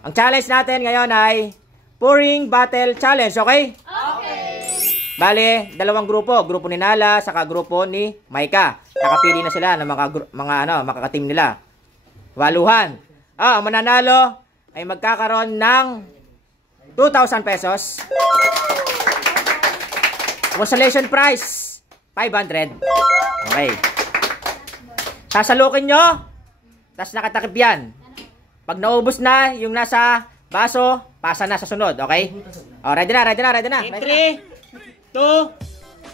Ang challenge natin ngayon ay pouring battle challenge, okay? Okay. Bale, dalawang grupo. Grupo ni Nala, saka grupo ni Maika. Nakapili na sila ng makakateam nila. Waluhan. Ang mananalo ay magkakaroon ng 2,000 pesos. Consolation prize, 500. Okay. Sasalukin nyo, tapos nakatakip yan. Pag naubos na yung nasa baso, pasa na sa sunod, okay? Oh, ready na. 3, 2,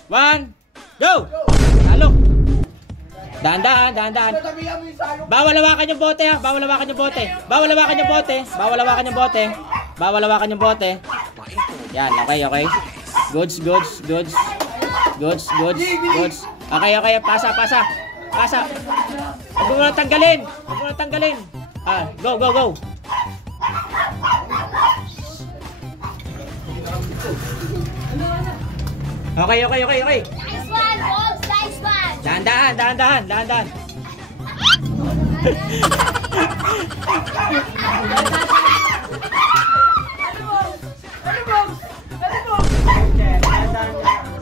1, go! Salok! Dahan-dahan. Bawal hawakan yung bote, ha? Bawal hawakan yung bote. Yan, okay. Goods. Okay, pasa. Huwag mo na tanggalin. Go. Okay. Nice one, Wolves. Nice one. Dahan-dahan.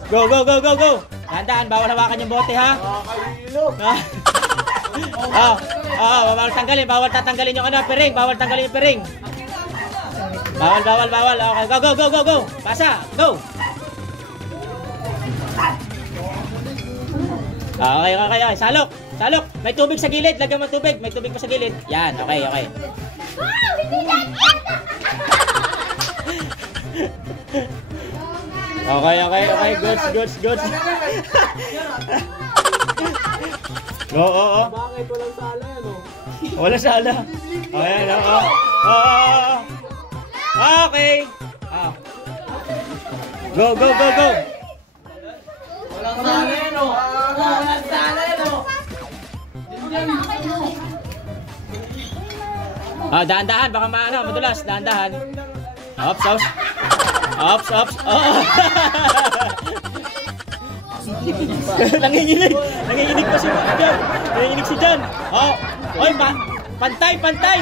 Go. Dahan-dahan, bawal hawakan yung bote, ha? Bawal tatanggalin yung piring. Bawal tanggalin yung piring. Bawal. Okay, go. Pasa, go. Okay. Salok. May tubig sa gilid. Lagyan mo tubig. May tubig pa sa gilid. Yan, okay. Wow, hindi yan. Okay. Goods. Oo. Bakit walang sala yan, oh? Wala sala. Ayan, oo. Okay. Go. Walang sala yan, oh. Dahan-dahan, baka madulas. Dahan-dahan. Ops. Nanginginig pa si Jan. Nanginginig si Jan. Oy, pantay. Pantay.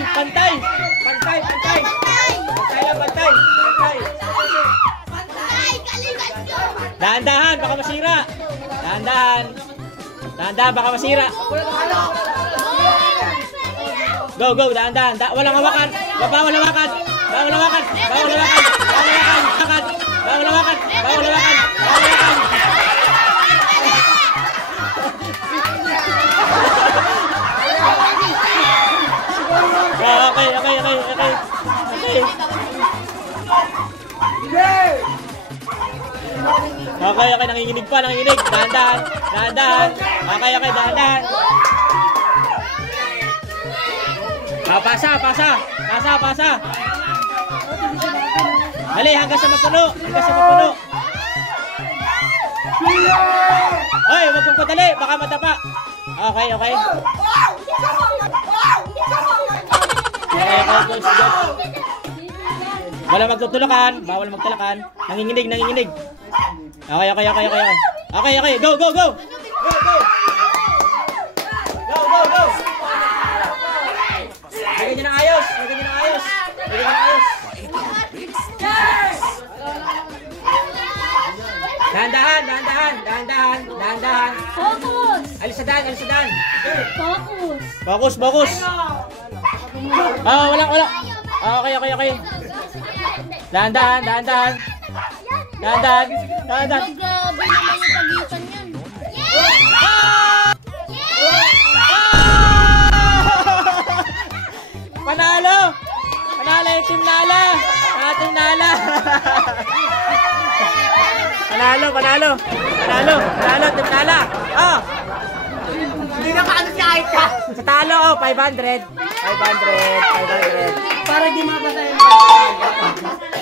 Dahan-dahan, baka masira. Dahan-dahan, baka masira. Go, dahan-dahan. Walang hawakan. Bawal hawakan. Okay, nanginginig. Dahan-dahan. Okay, dahan-dahan. Pasa. Dali, hanggang sa mapuno. Hoy, wag mong padali, baka matapa. Okay. Good. Wala magtutulakan, bawal magtulakan. Nanginginig. Okay, go. Go. Lagyan niyo ng ayos. Dahan-dahan. Focus. Alis sa daan. Focus. Wala. Okay. Dahan-dahan. Grabe naman yung pagitan yan. Panalo yung Team Nala. Team Nala. Panalo, Team Nala. Hindi na paano si Aika. Sa talo, 500. Para di mapatay.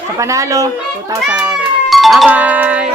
Sa panalo, 2,000. Bye-bye.